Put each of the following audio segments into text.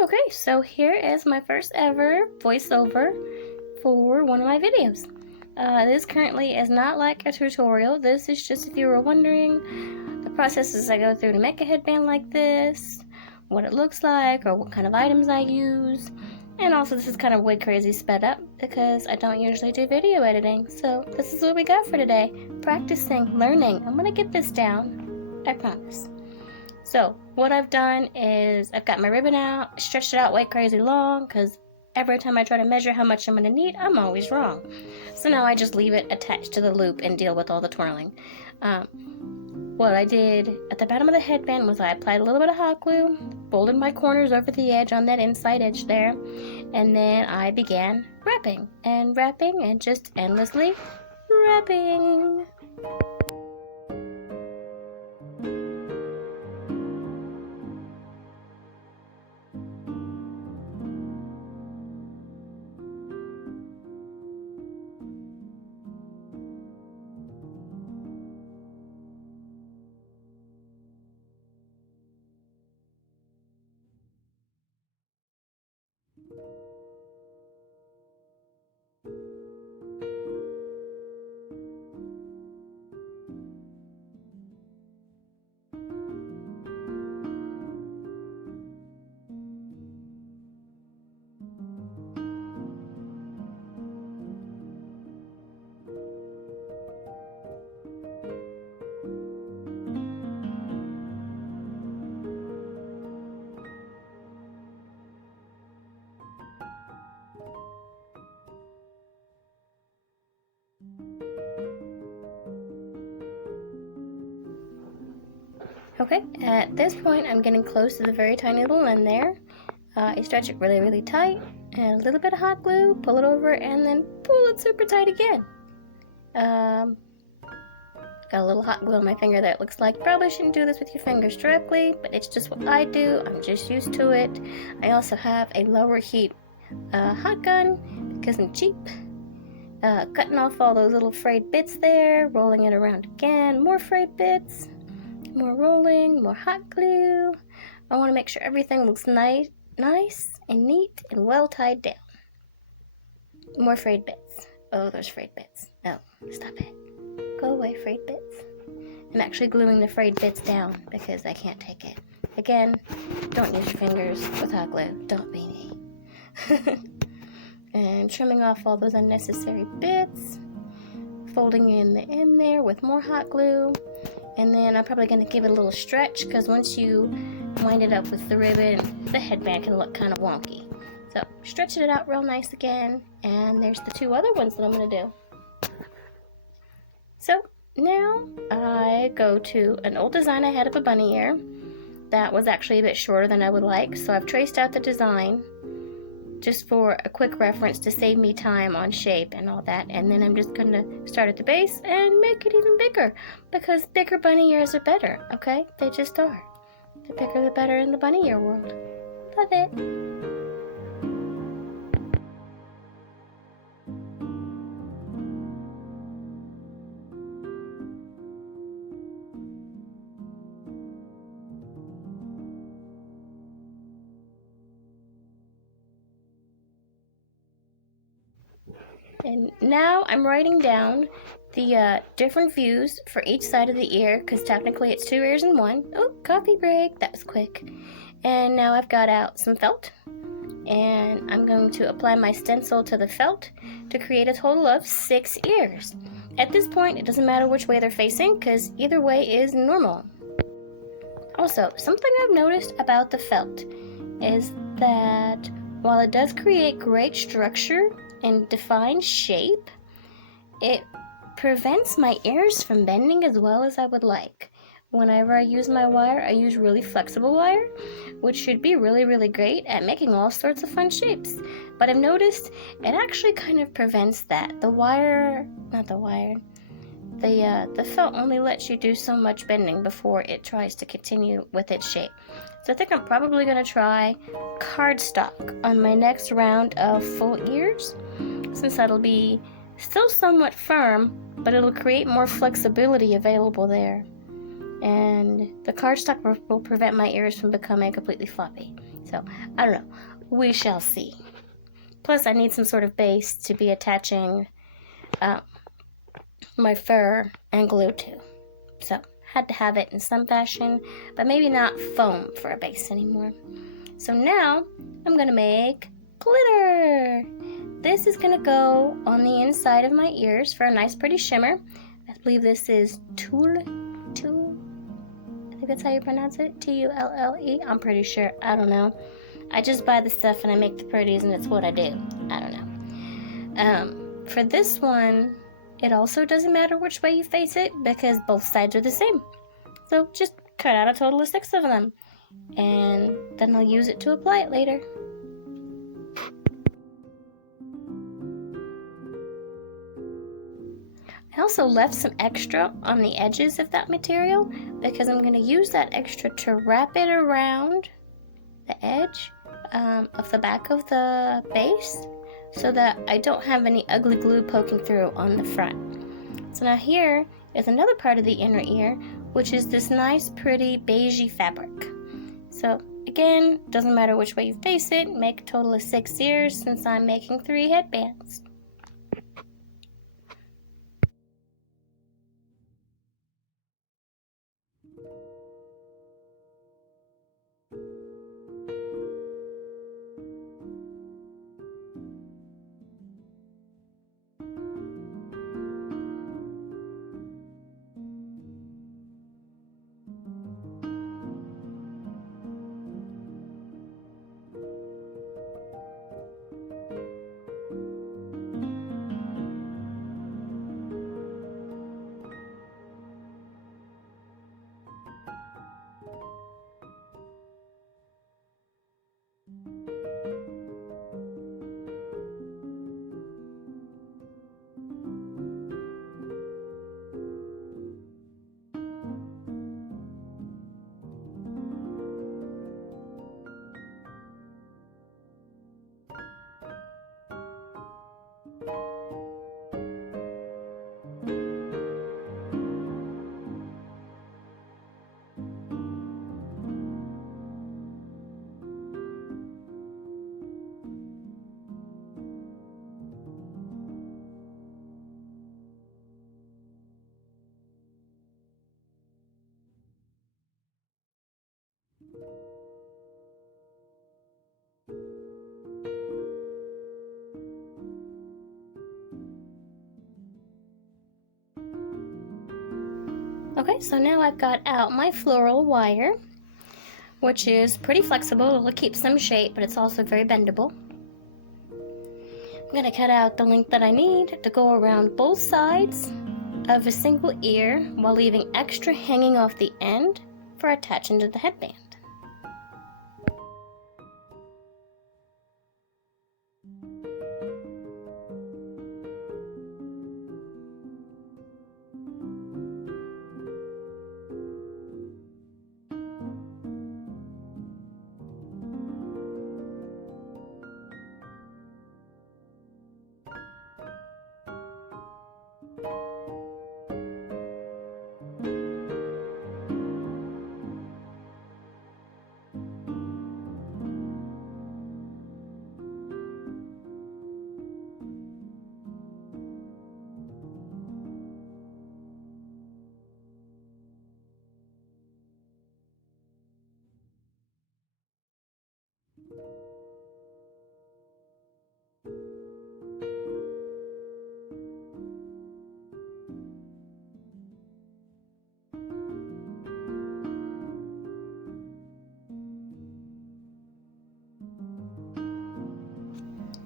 Okay, so here is my first ever voiceover for one of my videos. This currently is not like a tutorial. This is just if you were wondering the processes I go through to make a headband like this, what it looks like, or what kind of items I use. And also this is kind of way crazy sped up because I don't usually do video editing. So this is what we got for today. Practicing, learning. I'm gonna get this down, I promise. So what I've done is I've got my ribbon out, stretched it out way crazy long because every time I try to measure how much I'm going to need, I'm always wrong. So now I just leave it attached to the loop and deal with all the twirling. What I did at the bottom of the headband was I applied a little bit of hot glue, folded my corners over the edge on that inside edge there, and then I began wrapping and just endlessly wrapping. Okay, at this point I'm getting close to the very tiny little end there. I stretch it really, really tight, and a little bit of hot glue, pull it over, and then pull it super tight again. Got a little hot glue on my finger there, it looks like. Probably shouldn't do this with your fingers directly, but it's just what I do. I'm just used to it. I also have a lower heat hot gun because I'm cheap. Cutting off all those little frayed bits there, rolling it around again, more frayed bits. More rolling, more hot glue. I want to make sure everything looks nice and neat and well tied down. More frayed bits. Oh, there's frayed bits. No, stop it. Go away, frayed bits. I'm actually gluing the frayed bits down because I can't take it. Again, don't use your fingers with hot glue. Don't be me. And trimming off all those unnecessary bits. Folding in the end there with more hot glue. And then I'm probably going to give it a little stretch because once you wind it up with the ribbon, the headband can look kind of wonky. So stretching it out real nice again, and there's the two other ones that I'm going to do. So now I go to an old design I had of a bunny ear that was actually a bit shorter than I would like, so I've traced out the design just for a quick reference to save me time on shape and all that. And then I'm just going to start at the base and make it even bigger because bigger bunny ears are better, okay? They just are. The bigger the better in the bunny ear world. Love it. And now I'm writing down the different views for each side of the ear, because technically it's 2 ears in one. Oh, coffee break. That was quick. And now I've got out some felt, and I'm going to apply my stencil to the felt to create a total of 6 ears. At this point, it doesn't matter which way they're facing, because either way is normal. Also, something I've noticed about the felt is that while it does create great structure and defined shape, it prevents my ears from bending as well as I would like. Whenever I use my wire, I use really flexible wire, which should be really, really great at making all sorts of fun shapes. But I've noticed it actually kind of prevents that. The felt only lets you do so much bending before it tries to continue with its shape. So I think I'm probably going to try cardstock on my next round of full ears, since that'll be still somewhat firm, but it'll create more flexibility available there. And the cardstock will prevent my ears from becoming completely floppy. So, I don't know. We shall see. Plus, I need some sort of base to be attaching my fur and glue to. So, had to have it in some fashion, but maybe not foam for a base anymore. So now, I'm going to make glitter. This is going to go on the inside of my ears for a nice pretty shimmer. I believe this is tulle. I think that's how you pronounce it. Tulle. I'm pretty sure. I don't know. I just buy the stuff and I make the pretties and it's what I do. I don't know. For this one, it also doesn't matter which way you face it because both sides are the same. So just cut out a total of 6 of them. And then I'll use it to apply it later. I also left some extra on the edges of that material because I'm going to use that extra to wrap it around the edge of the back of the base so that I don't have any ugly glue poking through on the front. So now here is another part of the inner ear, which is this nice pretty beigey fabric. So again, doesn't matter which way you face it, make a total of 6 ears since I'm making 3 headbands. Okay, so now I've got out my floral wire, which is pretty flexible. It'll keep some shape, but it's also very bendable. I'm going to cut out the length that I need to go around both sides of a single ear while leaving extra hanging off the end for attaching to the headband.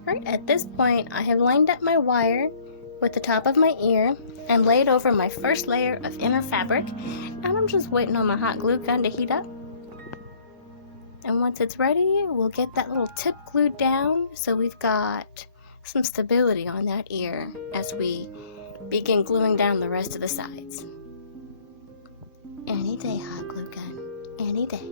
Alright, at this point I have lined up my wire with the top of my ear and laid over my first layer of inner fabric, and I'm just waiting on my hot glue gun to heat up. And once it's ready, we'll get that little tip glued down so we've got some stability on that ear as we begin gluing down the rest of the sides. Any day, hot glue gun. Any day.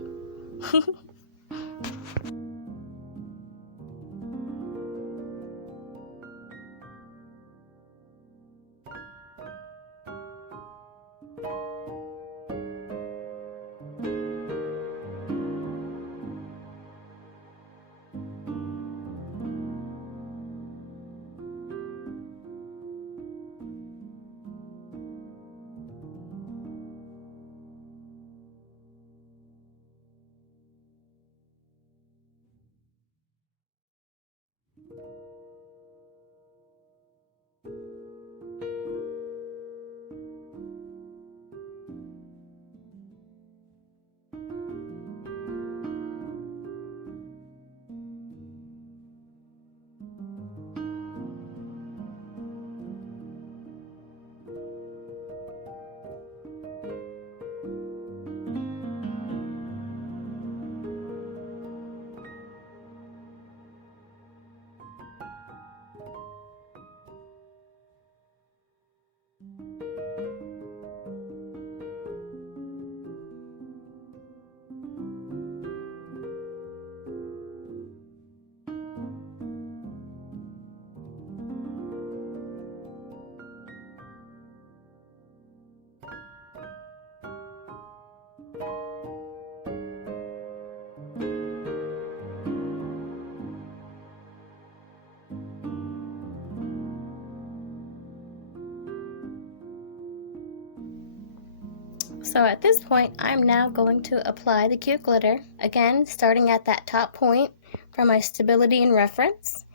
So at this point, I'm now going to apply the cute glitter, again starting at that top point for my stability and reference,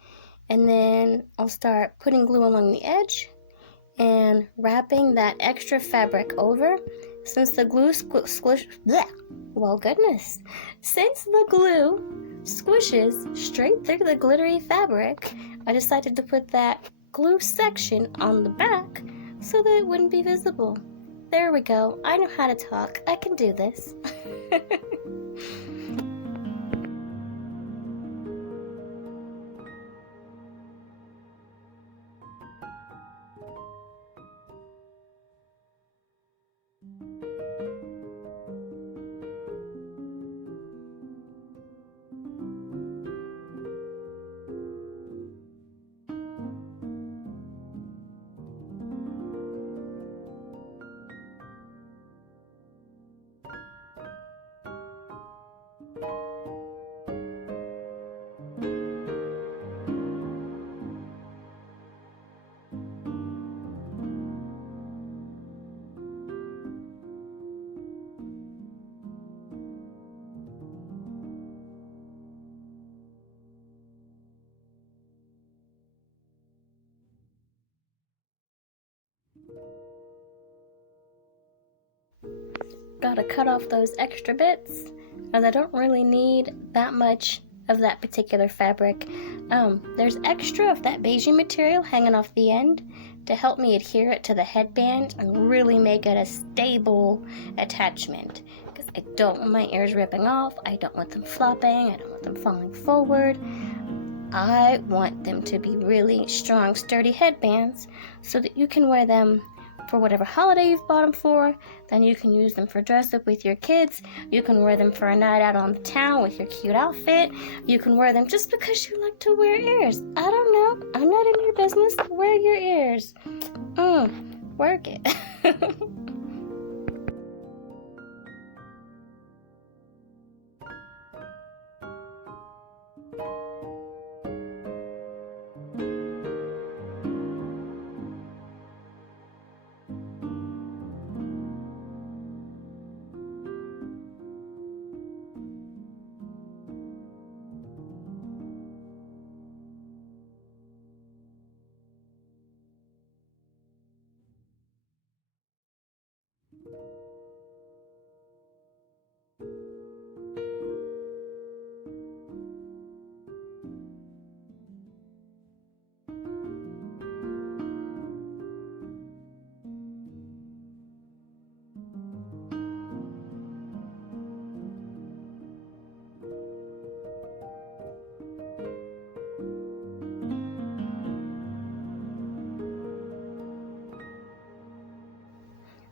and then I'll start putting glue along the edge and wrapping that extra fabric over. Since the glue since the glue squishes straight through the glittery fabric, I decided to put that glue section on the back so that it wouldn't be visible. There we go. I know how to talk. I can do this. Gotta cut off those extra bits, as I don't really need that much of that particular fabric. There's extra of that beigey material hanging off the end to help me adhere it to the headband and really make it a stable attachment, because I don't want my ears ripping off, I don't want them flopping, I don't want them falling forward. I want them to be really strong, sturdy headbands so that you can wear them for whatever holiday you've bought them for. Then you can use them for dress up with your kids. You can wear them for a night out on the town with your cute outfit. You can wear them just because you like to wear ears. I don't know. I'm not in your business. Wear your ears. Work it.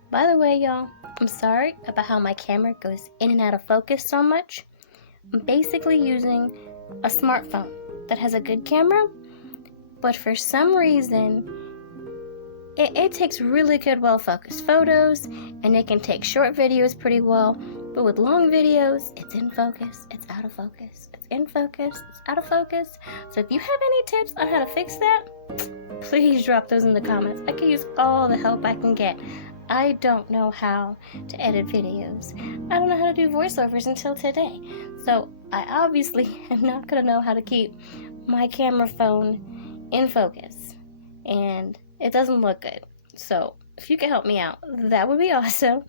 By the way, y'all, I'm sorry about how my camera goes in and out of focus so much. I'm basically using a smartphone that has a good camera, but for some reason, it takes really good, well-focused photos, and it can take short videos pretty well, but with long videos, it's in focus, it's out of focus, it's in focus, it's out of focus. So if you have any tips on how to fix that, please drop those in the comments. I could use all the help I can get. I don't know how to edit videos. I don't know how to do voiceovers until today. So I obviously am not going to know how to keep my camera phone in focus. And it doesn't look good. So if you could help me out, that would be awesome.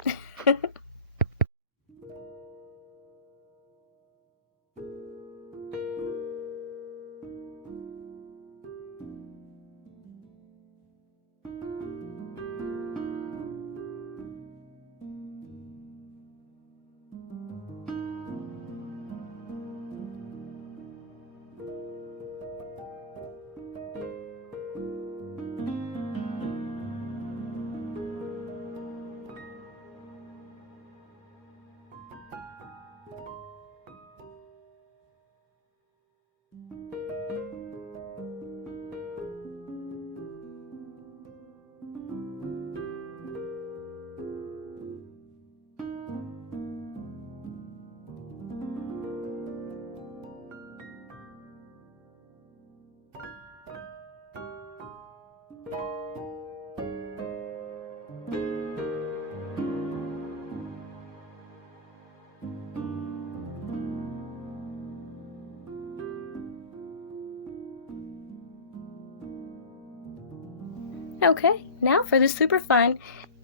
Okay, now for the super fun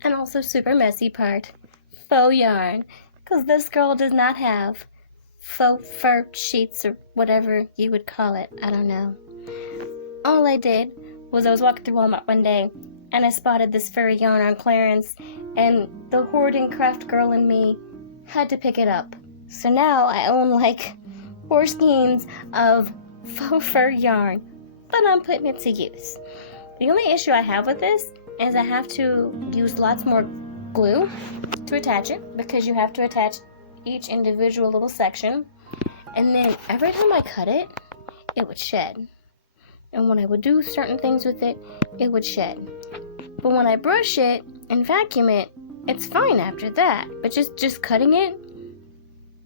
and also super messy part. Faux yarn. Because this girl does not have faux fur sheets or whatever you would call it. I don't know. All I did was I was walking through Walmart one day and I spotted this furry yarn on clearance, and the hoarding craft girl in me had to pick it up. So now I own like 4 skeins of faux fur yarn, but I'm putting it to use. The only issue I have with this is I have to use lots more glue to attach it, because you have to attach each individual little section, and then every time I cut it, it would shed. And when I would do certain things with it, it would shed. But when I brush it and vacuum it, it's fine after that. But just cutting it,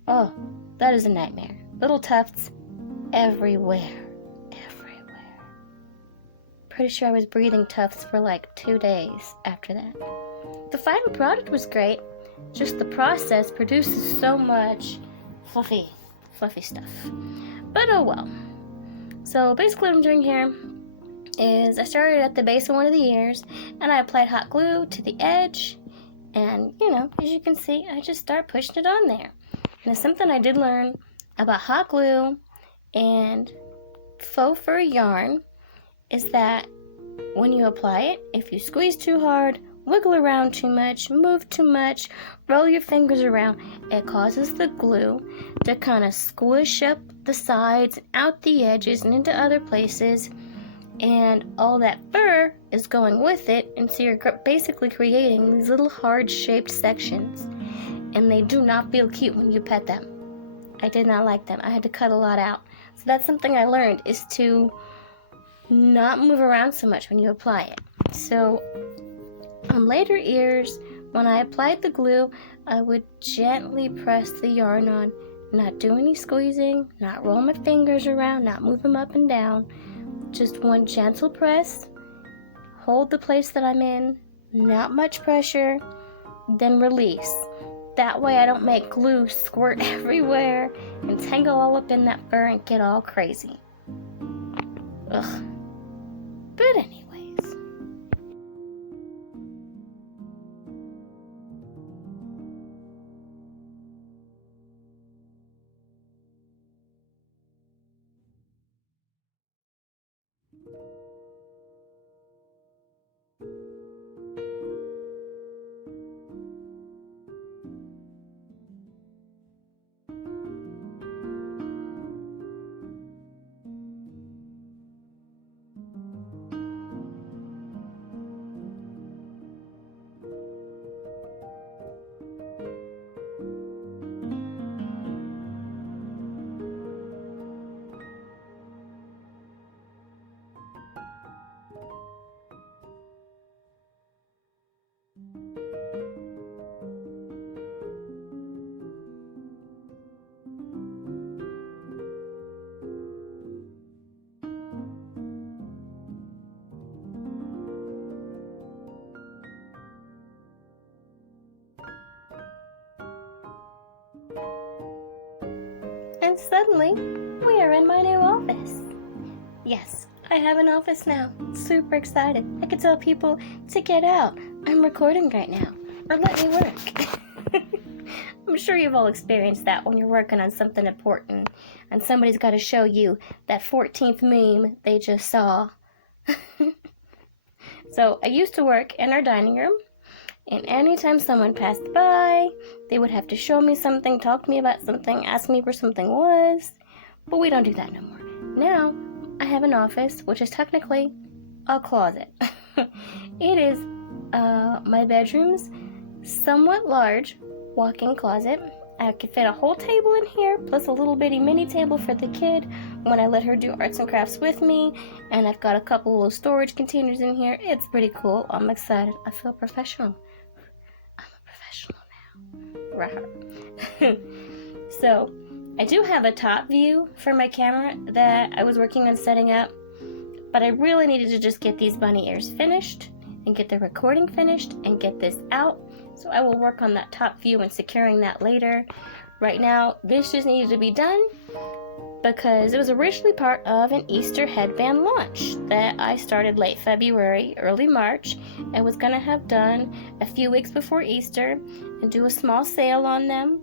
oh, that is a nightmare. Little tufts everywhere. Everywhere. Pretty sure I was breathing tufts for like 2 days after that. The final product was great. Just the process produces so much fluffy stuff. But oh well. So basically what I'm doing here is I started at the base of one of the ears and I applied hot glue to the edge, and as you can see, I just start pushing it on there. Now something I did learn about hot glue and faux fur yarn is that when you apply it, if you squeeze too hard, wiggle around too much, move too much, roll your fingers around, it causes the glue to kind of squish up the sides, out the edges, and into other places, and all that fur is going with it, and so you're basically creating these little hard-shaped sections, and they do not feel cute when you pet them. I did not like them. I had to cut a lot out. So that's something I learned, is to not move around so much when you apply it. So on later ears, when I applied the glue, I would gently press the yarn on, not do any squeezing, not roll my fingers around, not move them up and down. Just one gentle press, hold the place that I'm in, not much pressure, then release. That way I don't make glue squirt everywhere and tangle all up in that fur and get all crazy. Ugh. But anyways. And suddenly, we are in my new office. Yes, I have an office now. Super excited. I can tell people to get out. I'm recording right now. Or let me work. I'm sure you've all experienced that when you're working on something important and somebody's got to show you that 14th meme they just saw. So I used to work in our dining room, and anytime someone passed by, they would have to show me something, talk to me about something, ask me where something was. But we don't do that no more. Now, I have an office, which is technically a closet. It is my bedroom's somewhat large walk-in closet. I could fit a whole table in here, plus a little bitty mini table for the kid when I let her do arts and crafts with me. And I've got a couple little storage containers in here. It's pretty cool. I'm excited. I feel professional. I'm a professional now. So, I do have a top view for my camera that I was working on setting up, but I really needed to just get these bunny ears finished and get the recording finished and get this out. So I will work on that top view and securing that later. Right now, this just needed to be done, because it was originally part of an Easter headband launch that I started late February, early March, and was going to have done a few weeks before Easter and do a small sale on them.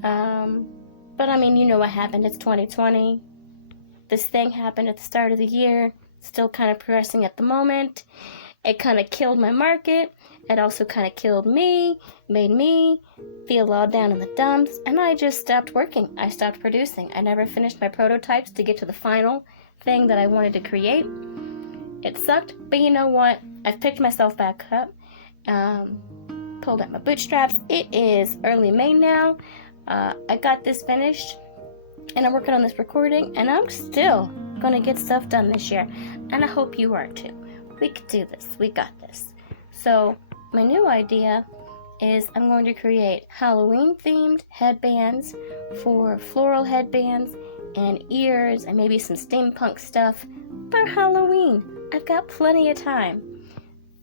But I mean, you know what happened. It's 2020. This thing happened at the start of the year, still kind of progressing at the moment. It kind of killed my market. It also kind of killed me, made me feel all down in the dumps, and I just stopped working. I stopped producing. I never finished my prototypes to get to the final thing that I wanted to create. It sucked, but you know what? I've picked myself back up, pulled out my bootstraps. It is early May now. I got this finished, and I'm working on this recording, and I'm still gonna get stuff done this year, and I hope you are too. We could do this. We got this. So my new idea is I'm going to create Halloween-themed headbands for floral headbands and ears and maybe some steampunk stuff for Halloween. I've got plenty of time.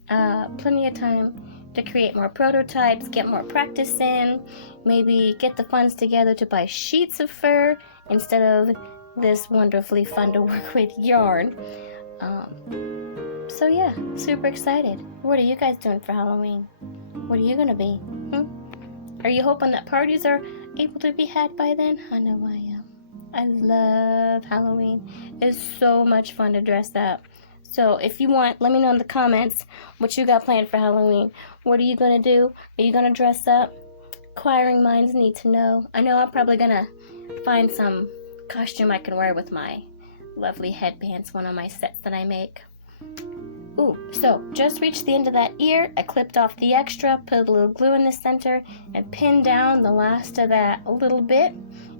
To create more prototypes, get more practice in, maybe get the funds together to buy sheets of fur instead of this wonderfully fun to work with yarn. So yeah, super excited. What are you guys doing for Halloween? What are you gonna be? Are you hoping that parties are able to be had by then? I know I am. I love Halloween. It's so much fun to dress up. So if you want, let me know in the comments what you got planned for Halloween. What are you gonna do? Are you gonna dress up? Inquiring minds need to know. I know I'm probably gonna find some costume I can wear with my lovely headbands, one of my sets that I make. Ooh, so just reached the end of that ear. I clipped off the extra, put a little glue in the center, and pinned down the last of that a little bit.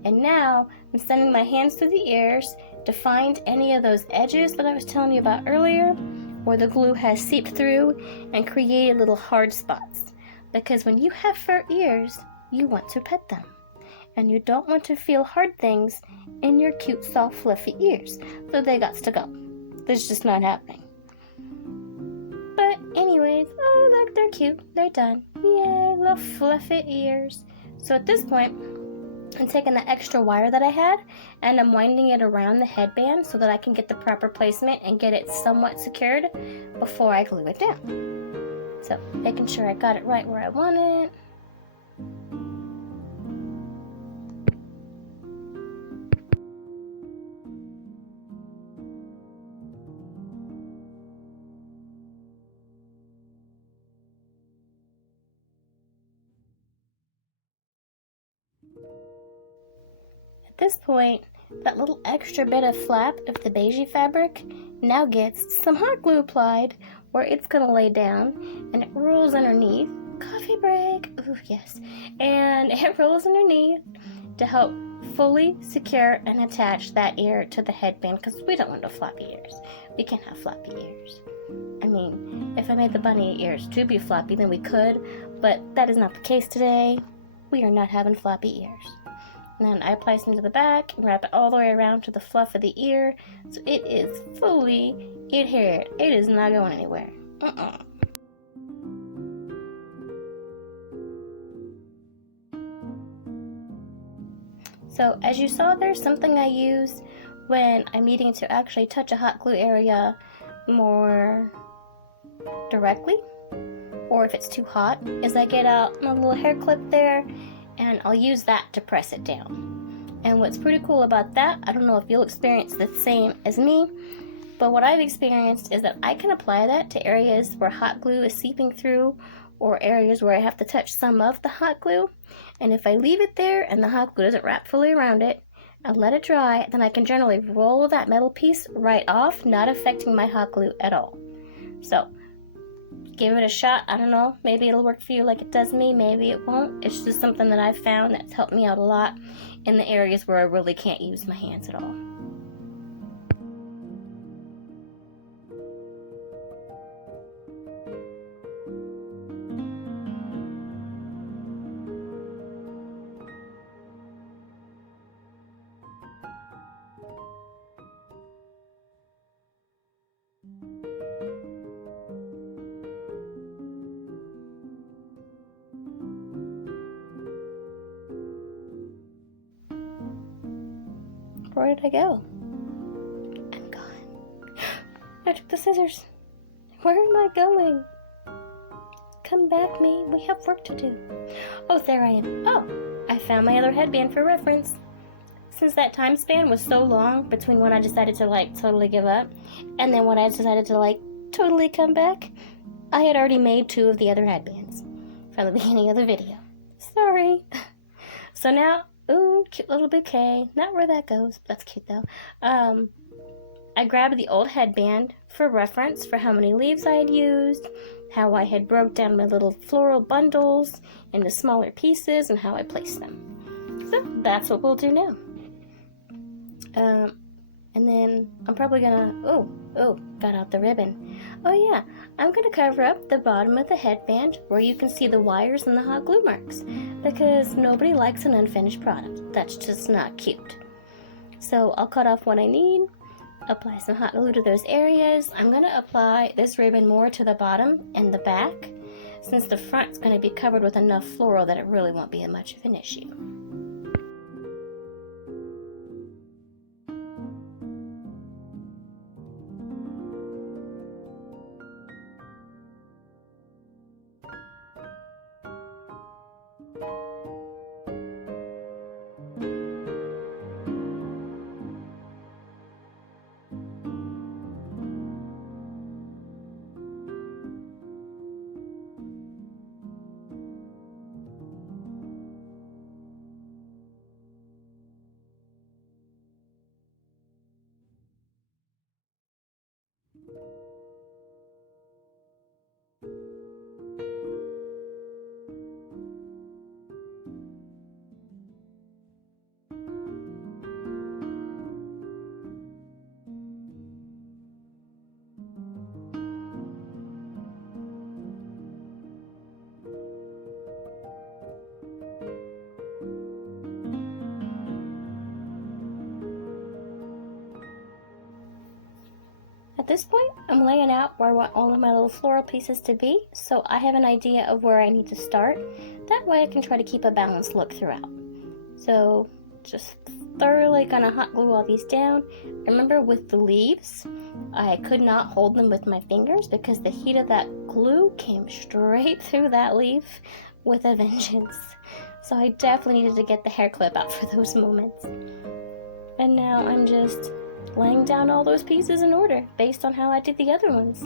And now I'm sending my hands through the ears to find any of those edges that I was telling you about earlier, where the glue has seeped through and created little hard spots. Because when you have fur ears, you want to pet them. And you don't want to feel hard things in your cute, soft, fluffy ears. So they got to go. That's just not happening. But anyways, oh look, they're cute. They're done. Yay, little fluffy ears. So at this point, I'm taking the extra wire that I had and I'm winding it around the headband so that I can get the proper placement and get it somewhat secured before I glue it down. So making sure I got it right where I want it. At this point, that little extra bit of flap of the beigey fabric now gets some hot glue applied where it's going to lay down, and it rolls underneath. Coffee break! Ooh, yes. And it rolls underneath to help fully secure and attach that ear to the headband, because we don't want no floppy ears. We can't have floppy ears. I mean, if I made the bunny ears to be floppy, then we could, but that is not the case today. We are not having floppy ears. And then I apply some to the back and wrap it all the way around to the fluff of the ear, so it is fully adhered. It is not going anywhere. So as you saw, there's something I use when I'm needing to actually touch a hot glue area more directly, or if it's too hot, is I get out my little hair clip there and I'll use that to press it down. And what's pretty cool about that, I don't know if you'll experience the same as me, but what I've experienced is that I can apply that to areas where hot glue is seeping through, or areas where I have to touch some of the hot glue. And if I leave it there and the hot glue doesn't wrap fully around it, and let it dry, then I can generally roll that metal piece right off, not affecting my hot glue at all. So give it a shot. I don't know, maybe it'll work for you like it does me, maybe it won't. It's just something that I've found that's helped me out a lot in the areas where I really can't use my hands at all. Where did I go? I'm gone. I took the scissors. Where am I going? Come back, me. We have work to do. Oh, there I am. Oh, I found my other headband for reference. Since that time span was so long between when I decided to totally give up and then when I decided to totally come back, I had already made 2 of the other headbands from the beginning of the video. Sorry. So now, ooh, cute little bouquet. Not where that goes. That's cute though. I grabbed the old headband for reference for how many leaves I had used, how I had broke down my little floral bundles into smaller pieces, and how I placed them. So that's what we'll do now. And then I'm probably gonna, got out the ribbon. Oh yeah, I'm gonna cover up the bottom of the headband where you can see the wires and the hot glue marks, because nobody likes an unfinished product. That's just not cute. So I'll cut off what I need, apply some hot glue to those areas. I'm gonna apply this ribbon more to the bottom and the back, since the front's gonna be covered with enough floral that it really won't be much of an issue. At this point, I'm laying out where I want all of my little floral pieces to be, so I have an idea of where I need to start. That way I can try to keep a balanced look throughout. So just thoroughly gonna hot glue all these down. Remember, with the leaves, I could not hold them with my fingers because the heat of that glue came straight through that leaf with a vengeance. So I definitely needed to get the hair clip out for those moments. And now I'm just laying down all those pieces in order based on how I did the other ones.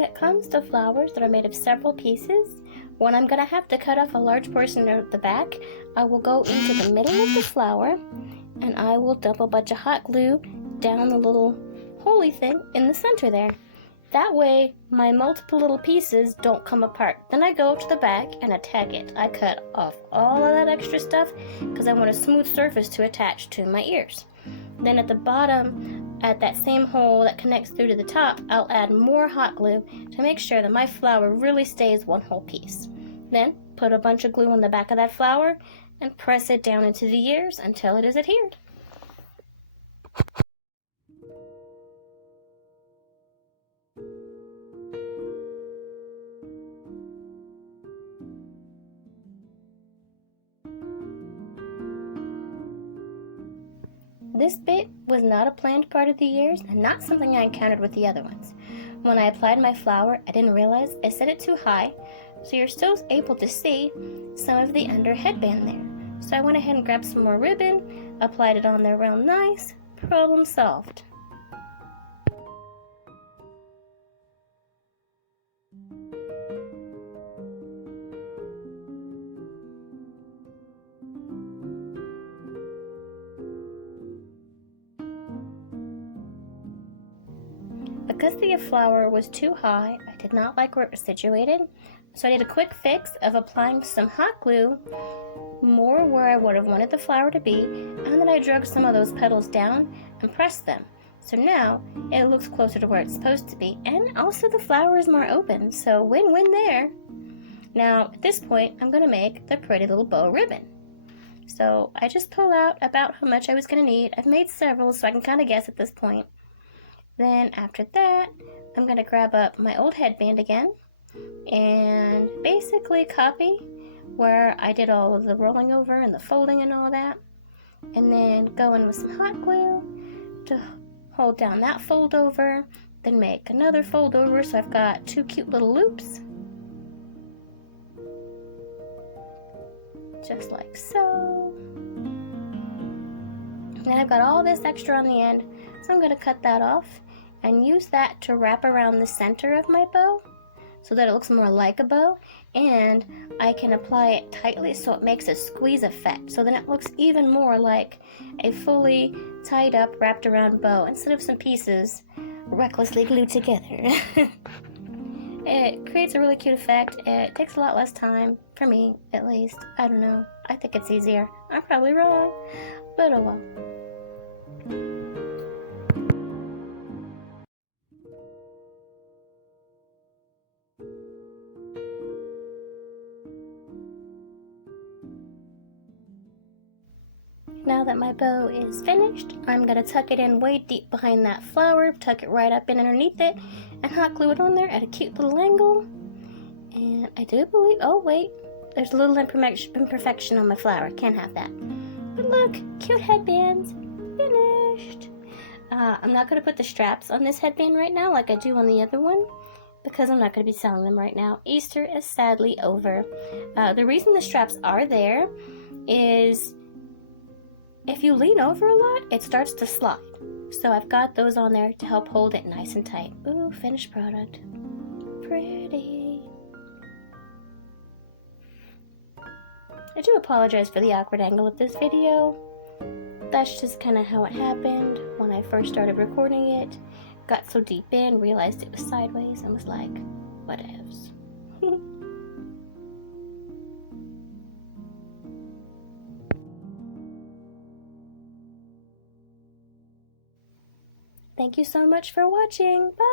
when it comes to flowers that are made of several pieces, when I'm going to have to cut off a large portion of the back, I will go into the middle of the flower and I will dump a bunch of hot glue down the little holy thing in the center there. That way, my multiple little pieces don't come apart. Then I go to the back and attack it. I cut off all of that extra stuff because I want a smooth surface to attach to my ears. Then at the bottom, at that same hole that connects through to the top, I'll add more hot glue to make sure that my flower really stays one whole piece. Then put a bunch of glue on the back of that flower and press it down into the ears until it is adhered. This bit was not a planned part of the ears and not something I encountered with the other ones. When I applied my flower, I didn't realize I set it too high, so you're still able to see some of the under headband there. So I went ahead and grabbed some more ribbon, applied it on there real nice, problem solved. Because the flower was too high, I did not like where it was situated, so I did a quick fix of applying some hot glue more where I would have wanted the flower to be, and then I drug some of those petals down and pressed them. So now it looks closer to where it's supposed to be, and also the flower is more open, so win-win there. Now at this point, I'm going to make the pretty little bow ribbon. So I just pull out about how much I was going to need. I've made several, so I can kind of guess at this point. Then after that, I'm going to grab up my old headband again and basically copy where I did all of the rolling over and the folding and all that. And then go in with some hot glue to hold down that fold over, then make another fold over so I've got two cute little loops. Just like so. And I've got all this extra on the end, so I'm going to cut that off and use that to wrap around the center of my bow so that it looks more like a bow, and I can apply it tightly so it makes a squeeze effect, so then it looks even more like a fully tied up, wrapped around bow instead of some pieces recklessly glued together. It creates a really cute effect. It takes a lot less time, for me at least. I don't know, I think it's easier. I'm probably wrong, but oh well. Now that my bow is finished, I'm going to tuck it in way deep behind that flower, tuck it right up in underneath it, and hot glue it on there at a cute little angle. And I do believe, oh wait, there's a little imperfection on my flower, can't have that. But look, cute headbands, finished. I'm not going to put the straps on this headband right now like I do on the other one, because I'm not going to be selling them right now. Easter is sadly over. The reason the straps are there is if you lean over a lot, it starts to slide. So I've got those on there to help hold it nice and tight. Ooh, finished product. Pretty. I do apologize for the awkward angle of this video. That's just kind of how it happened when I first started recording it. Got so deep in, realized it was sideways, and was like, whatevs. Thank you so much for watching. Bye!